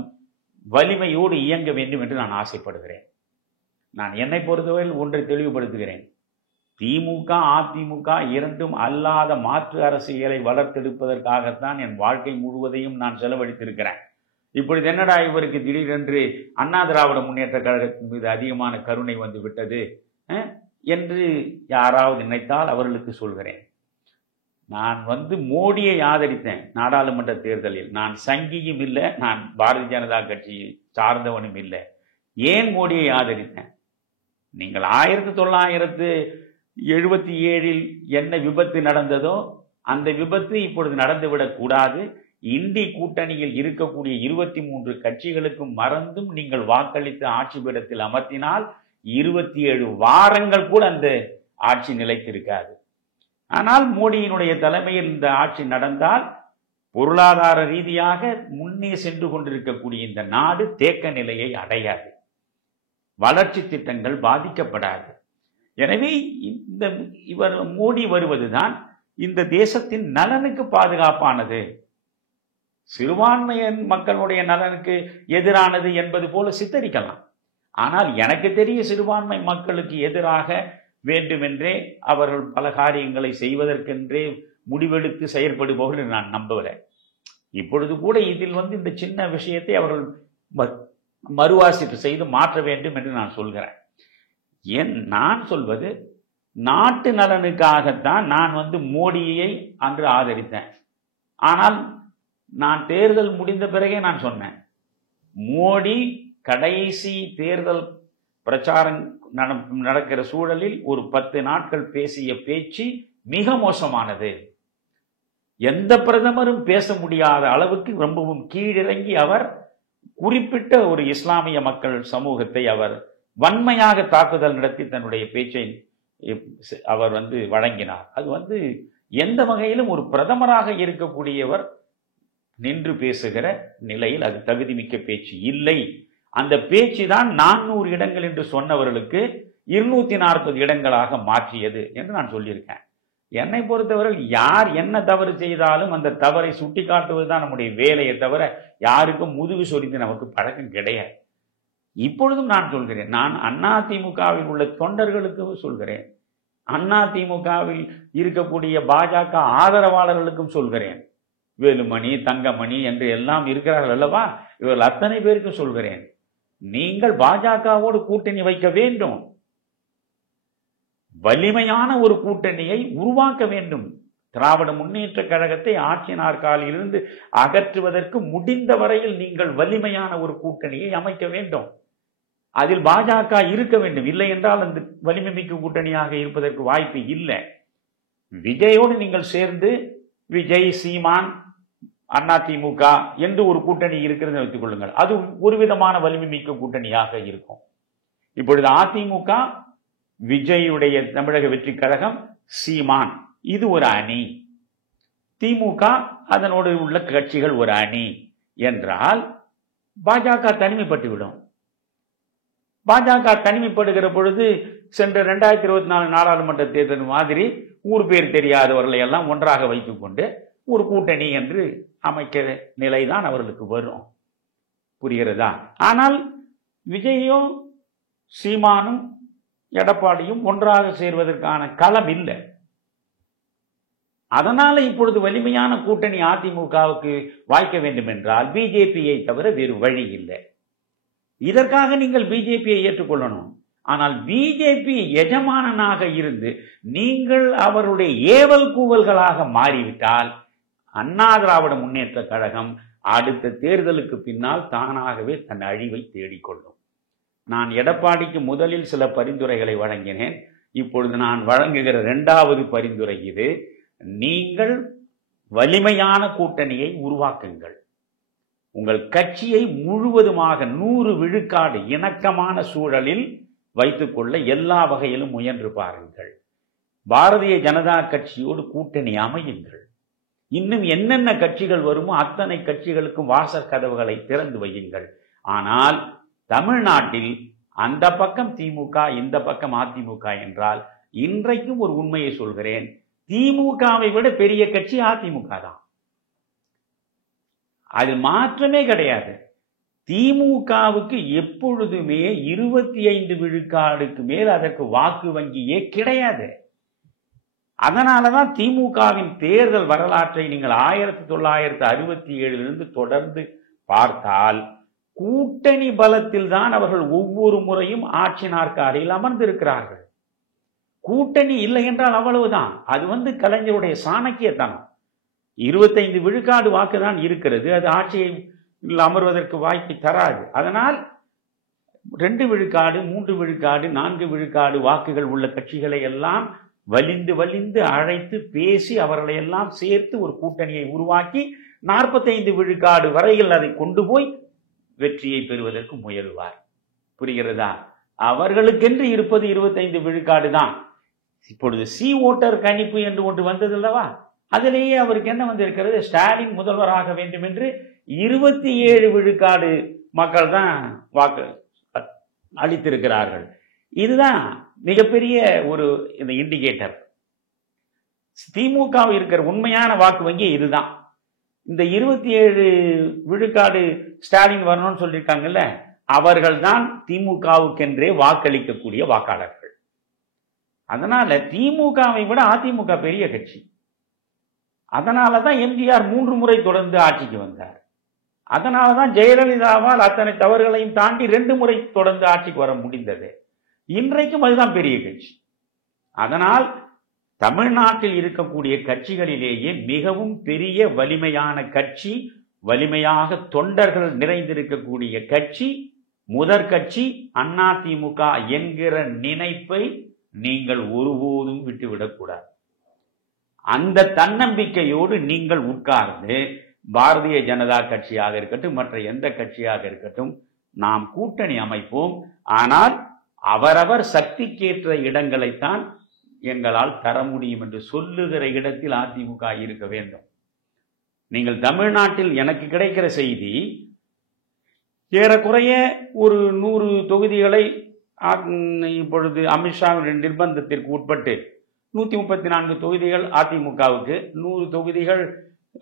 வலிமையோடு இயங்க வேண்டும் என்று நான் ஆசைப்படுகிறேன். நான் என்னை பொறுத்தவரையில் ஒன்றை தெளிவுபடுத்துகிறேன். திமுக அதிமுக இரண்டும் அல்லாத மாற்று அரசியலை வளர்த்தெடுப்பதற்காகத்தான் என் வாழ்க்கை முழுவதையும் நான் செலவழித்திருக்கிறேன். இப்பொழுது என்னடா இவருக்கு திடீரென்று அண்ணா திராவிட முன்னேற்ற கழகத்தின் மீது அதிகமான கருணை விட்டது என்று யாராவது நினைத்தால் அவர்களுக்கு சொல்கிறேன். நான் மோடியை ஆதரித்தேன் நாடாளுமன்ற தேர்தலில். நான் சங்கியும் இல்லை, நான் பாரதிய ஜனதா கட்சியை சார்ந்தவனும் இல்லை. ஏன் மோடியை ஆதரித்தேன்? நீங்கள் 1977 என்ன விபத்து நடந்ததோ அந்த விபத்து இப்பொழுது நடந்துவிடக் கூடாது. இந்தி கூட்டணியில் இருக்கக்கூடிய 23 கட்சிகளுக்கும் மறந்தும் நீங்கள் வாக்களித்து ஆட்சி பீடத்தில் அமர்த்தினால் 27 வாரங்கள் கூட அந்த ஆட்சி நிலைத்திருக்காது. ஆனால் மோடியினுடைய தலைமையில் இந்த ஆட்சி நடந்தால் பொருளாதார ரீதியாக முன்னே சென்று கொண்டிருக்கக்கூடிய இந்த நாடு தேக்க நிலையை அடையாது, வளர்ச்சி திட்டங்கள் பாதிக்கப்படாது. எனவே இவர் மோடி வருவதுதான் இந்த தேசத்தின் நலனுக்கு பாதுகாப்பானது. சிறுபான்மையின் மக்களுடைய நலனுக்கு எதிரானது என்பது போல சித்தரிக்கலாம். ஆனால் எனக்கு தெரிய சிறுபான்மை மக்களுக்கு எதிராக வேண்டுமென்றே அவர்கள் பல காரியங்களை செய்வதற்கென்றே முடிவெடுத்து செயற்படுபவர்கள் நான் நம்புகிறேன். இப்பொழுது கூட இதில் இந்த சின்ன விஷயத்தை அவர்கள் மறுவாசிப்பு செய்து மாற்ற வேண்டும் என்று நான் சொல்கிறேன். நான் சொல்வது நாட்டு நலனுக்காகத்தான் நான் மோடியை அன்று ஆதரித்தேன். ஆனால் நான் தேர்தல் முடிந்த பிறகே நான் சொன்னேன், மோடி கடைசி தேர்தல் பிரச்சாரம் நடக்கிற சூழலில் ஒரு 10 நாட்கள் பேசிய பேச்சு மிக மோசமானது. எந்த பிரதமரும் பேச முடியாத அளவுக்கு ரொம்பவும் கீழிறங்கி அவர் குறிப்பிட்ட ஒரு இஸ்லாமிய மக்கள் சமூகத்தை அவர் வன்மையாக தாக்குதல் நடத்தி தன்னுடைய பேச்சை அவர் வழங்கினார். அது எந்த வகையிலும் ஒரு பிரதமராக இருக்கக்கூடியவர் நின்று பேசுகிற நிலையில் அது தகுதிமிக்க பேச்சு இல்லை. அந்த பேச்சு தான் 400 இடங்கள் என்று சொன்னவர்களுக்கு 240 இடங்களாக மாற்றியது என்று நான் சொல்லியிருக்கேன். என்னை பொறுத்தவரை யார் என்ன தவறு செய்தாலும் அந்த தவறை சுட்டி காட்டுவதுதான் நம்முடைய வேலையை தவிர யாருக்கும் முதுகு சொரிந்து நமக்கு பழக்கம் கிடையாது. இப்பொழுதும் நான் சொல்கிறேன், நான் அதிமுகவில் உள்ள தொண்டர்களுக்கு சொல்கிறேன், அதிமுகவில் இருக்கக்கூடிய பாஜக ஆதரவாளர்களுக்கும் சொல்கிறேன், வேலுமணி தங்கமணி என்று எல்லாம் இருக்கிறார்கள் அல்லவா, இவர்கள் அத்தனை பேருக்கும் சொல்கிறேன், நீங்கள் பாஜகவோடு கூட்டணி வைக்க வேண்டும், வலிமையான ஒரு கூட்டணியை உருவாக்க வேண்டும். திராவிட முன்னேற்ற கழகத்தை ஆட்சி நாற்காலியிலிருந்து அகற்றுவதற்கு முடிந்த வரையில் நீங்கள் வலிமையான ஒரு கூட்டணியை அமைக்க வேண்டும். அதில் பாஜக இருக்க வேண்டும். இல்லை என்றால் அந்த வலிமை மிக்க கூட்டணியாக இருப்பதற்கு வாய்ப்பு இல்லை. விஜயோடு நீங்கள் சேர்ந்து விஜய் சீமான் அதிமுக என்று ஒரு கூட்டணி இருக்கிறது வைத்துக் கொள்ளுங்கள், அது ஒரு விதமான வலிமை மிக்க கூட்டணியாக இருக்கும். இப்பொழுது அதிமுக விஜயுடைய தமிழக வெற்றி கழகம் சீமான் இது ஒரு அணி, திமுக அதனோடு உள்ள கட்சிகள் ஒரு அணி என்றால் பாஜக தனிமைப்பட்டுவிடும். பாஜக தனிமைப்படுகிற பொழுது சென்ற 2024 நாடாளுமன்ற தேர்தல் மாதிரி ஊர் பேர் தெரியாதவர்களை எல்லாம் ஒன்றாக வைத்துக் கொண்டு ஒரு கூட்டணி என்று அமைக்கிற நிலைதான் அவர்களுக்கு வரும். புரிகிறதா? ஆனால் விஜயும் சீமானும் எடப்பாடியும் ஒன்றாக சேர்வதற்கான களம் இல்லை. அதனால இப்பொழுது வலிமையான கூட்டணி அதிமுகவுக்கு வாய்க்க வேண்டும் என்றால் பிஜேபியை தவிர வேறு வழி இல்லை. இதற்காக நீங்கள் பிஜேபியை ஏற்றுக்கொள்ளணும். ஆனால் பிஜேபி எஜமானனாக இருந்து நீங்கள் அவருடைய ஏவல் கூவல்களாக மாறிவிட்டால் அண்ணா திராவிட முன்னேற்ற கழகம் அடுத்த தேர்தலுக்கு பின்னால் தானாகவே தன் அழிவை தேடிக்கொள்ளும். நான் எடப்பாடிக்கு முதலில் சில பரிந்துரைகளை வழங்கினேன். இப்பொழுது நான் வழங்குகிற 2வது பரிந்துரை இது. நீங்கள் வலிமையான கூட்டணியை உருவாக்குங்கள். உங்கள் கட்சியை முழுவதுமாக 100 விழுக்காடு இணக்கமான சூழலில் வைத்துக்கொள்ள எல்லா வகையிலும் முயன்று பாருங்கள். பாரதிய ஜனதா கட்சியோடு கூட்டணி அமையுங்கள். இன்னும் என்னென்ன கட்சிகள் வருமோ அத்தனை கட்சிகளுக்கும் வாசற் கதவுகளை திறந்து வையுங்கள். ஆனால் தமிழ்நாட்டில் அந்த பக்கம் திமுக இந்த பக்கம் அதிமுக என்றால் இன்றைக்கும் ஒரு உண்மையை சொல்கிறேன், திமுகவை விட பெரிய கட்சி அதிமுக தான். அது மாற்றமே கிடையாது. திமுகவுக்கு எப்பொழுதுமே 25 விழுக்காடுக்கு மேல் அதற்கு வாக்கு வங்கியே கிடையாது. அதனாலதான் திமுகவின் தேர்தல் வரலாற்றை நீங்கள் 1967 தொடர்ந்து பார்த்தால் கூட்டணி பலத்தில் தான் அவர்கள் ஒவ்வொரு முறையும் ஆட்சி நாற்காலியில் அமர்ந்திருக்கிறார்கள். கூட்டணி இல்லை என்றால் அவ்வளவுதான். அது கலைஞருடைய சாணக்கியத்தனம். 25 விழுக்காடு வாக்கு தான் இருக்கிறது, அது ஆட்சியை அமர்வதற்கு வாய்ப்பை தராது. அதனால் 2 விழுக்காடு 3 விழுக்காடு 4 விழுக்காடு வாக்குகள் உள்ள கட்சிகளை எல்லாம் வலிந்து அழைத்து பேசி அவர்களை எல்லாம் சேர்த்து ஒரு கூட்டணியை உருவாக்கி 45 விழுக்காடு வரையில் அதை கொண்டு போய் வெற்றியை பெறுவதற்கு முயல்வார். புரிகிறதா? அவர்களுக்கென்று இருப்பது 25 விழுக்காடு தான். இப்பொழுது சி ஓட்டர் கணிப்பு என்று ஒன்று வந்தது அல்லவா, அதிலேயே அவருக்கு என்ன வந்திருக்கிறது, ஸ்டாலின் முதல்வராக வேண்டும் என்று 27 விழுக்காடு மக்கள் தான் வாக்கு அளித்திருக்கிறார்கள். இதுதான் மிகப்பெரிய ஒரு இந்த இண்டிகேட்டர். திமுக இருக்கிற உண்மையான வாக்கு வங்கி இதுதான். இந்த 27 விழுக்காடு ஸ்டாலின் வரணும்னு சொல்லியிருக்காங்கல்ல, அவர்கள் தான் திமுகவுக்கென்றே வாக்களிக்கக்கூடிய வாக்காளர்கள். அதனால திமுகவை விட அதிமுக பெரிய கட்சி. அதனாலதான் எம்ஜிஆர் 3 முறை தொடர்ந்து ஆட்சிக்கு வந்தார். அதனாலதான் ஜெயலலிதாவால் அத்தனை தவறுகளையும் தாண்டி 2 முறை தொடர்ந்து ஆட்சிக்கு வர முடிந்தது. இன்றைக்கும் அதுதான் பெரிய கட்சி. அதனால் தமிழ்நாட்டில் இருக்கக்கூடிய கட்சிகளிலேயே மிகவும் பெரிய வலிமையான கட்சி, வலிமையாக தொண்டர்கள் நிறைந்திருக்கக்கூடிய கட்சி, முதற் கட்சி அதிமுக என்கிற நினைப்பை நீங்கள் ஒருபோதும் விட்டுவிடக்கூடாது. அந்த தன்னம்பிக்கையோடு நீங்கள் உட்கார்ந்து பாரதிய ஜனதா கட்சியாக இருக்கட்டும், மற்ற எந்த கட்சியாக இருக்கட்டும், நாம் கூட்டணி அமைப்போம். ஆனால் அவரவர் சக்திக்கேற்ற இடங்களைத்தான் எங்களால் தர முடியும் என்று சொல்லுகிற இடத்தில் அதிமுக இருக்க வேண்டும். நீங்கள் தமிழ்நாட்டில் எனக்கு கிடைக்கிற செய்தி, ஏறக்குறைய ஒரு 100 தொகுதிகளை இப்பொழுது அமித்ஷாவின் நிர்பந்தத்திற்கு உட்பட்டு 134 தொகுதிகள் அதிமுகவுக்கு, 100 தொகுதிகள்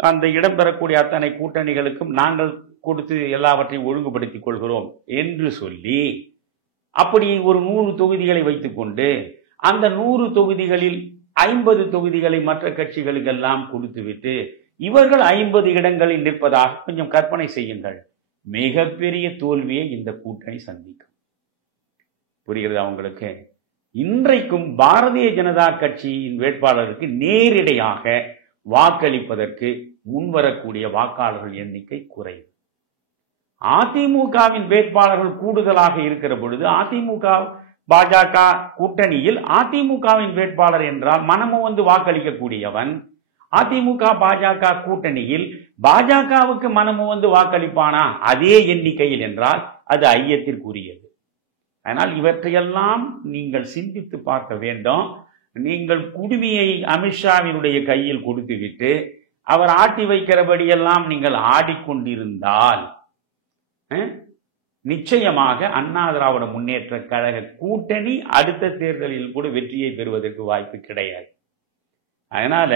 அந்த இடம்பெறக்கூடிய அத்தனை கூட்டணிகளுக்கும் நாங்கள் கொடுத்து எல்லாவற்றையும் ஒழுங்குபடுத்திக் கொள்கிறோம் என்று சொல்லி, அப்படி ஒரு 100 தொகுதிகளை வைத்துக்கொண்டு அந்த 100 தொகுதிகளில் 50 தொகுதிகளை மற்ற கட்சிகளுக்கெல்லாம் கொடுத்துவிட்டு இவர்கள் 50 இடங்களில் நிற்பதாக கொஞ்சம் கற்பனை செய்யுங்கள். மிகப்பெரிய தோல்வியை இந்த கூட்டணி சந்திக்கும். புரிகிறதா உங்களுக்கு? இன்றைக்கும் பாரதிய ஜனதா கட்சியின் வேட்பாளருக்கு நேரிடையாக வாக்களிப்பதற்கு முன்வரக்கூடிய வாக்காளர்கள் எண்ணிக்கை குறைவு. அதிமுகவின் வேட்பாளர்கள் கூடுதலாக இருக்கிற பொழுது அதிமுக பாஜக கூட்டணியில் அதிமுகவின் வேட்பாளர் என்றால் மனமும் வந்து வாக்களிக்கக்கூடியவன், அதிமுக பாஜக கூட்டணியில் பாஜகவுக்கு மனமும் வந்து வாக்களிப்பானா அதே எண்ணிக்கையில் என்றால் அது ஐயத்திற்குரியது. அதனால் இவற்றையெல்லாம் நீங்கள் சிந்தித்து பார்க்க வேண்டும். நீங்கள் குடுமியை அமித்ஷாவினுடைய கையில் கொடுத்துவிட்டு அவர் ஆட்டி வைக்கிறபடியெல்லாம் நீங்கள் ஆடிக்கொண்டிருந்தால் நிச்சயமாக அண்ணா திராவிட முன்னேற்ற கழக கூட்டணி அடுத்த தேர்தலில் கூட வெற்றியை பெறுவதற்கு வாய்ப்பு கிடையாது. அதனால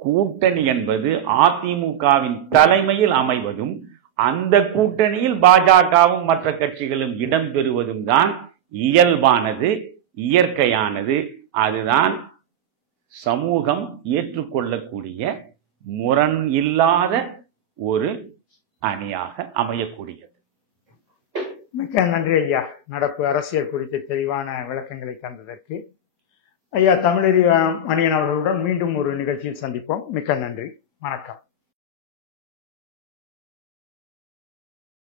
கூட்டணி என்பது அதிமுகவின் தலைமையில் அமைவதும் அந்த கூட்டணியில் பாஜகவும் மற்ற கட்சிகளும் இடம்பெறுவதும் தான் இயல்பானது, இயற்கையானது. அதுதான் சமூகம் ஏற்றுக்கொள்ளக்கூடிய முரண் இல்லாத ஒரு அணியாக அமையக்கூடியது. மிக்க நன்றி ஐயா. நடப்பு அரசியல் குறித்த தெளிவான விளக்கங்களை தந்ததற்கு. ஐயா தமிழறி மணியன் அவர்களுடன் மீண்டும் ஒரு நிகழ்ச்சியில் சந்திப்போம். மிக்க நன்றி. வணக்கம்.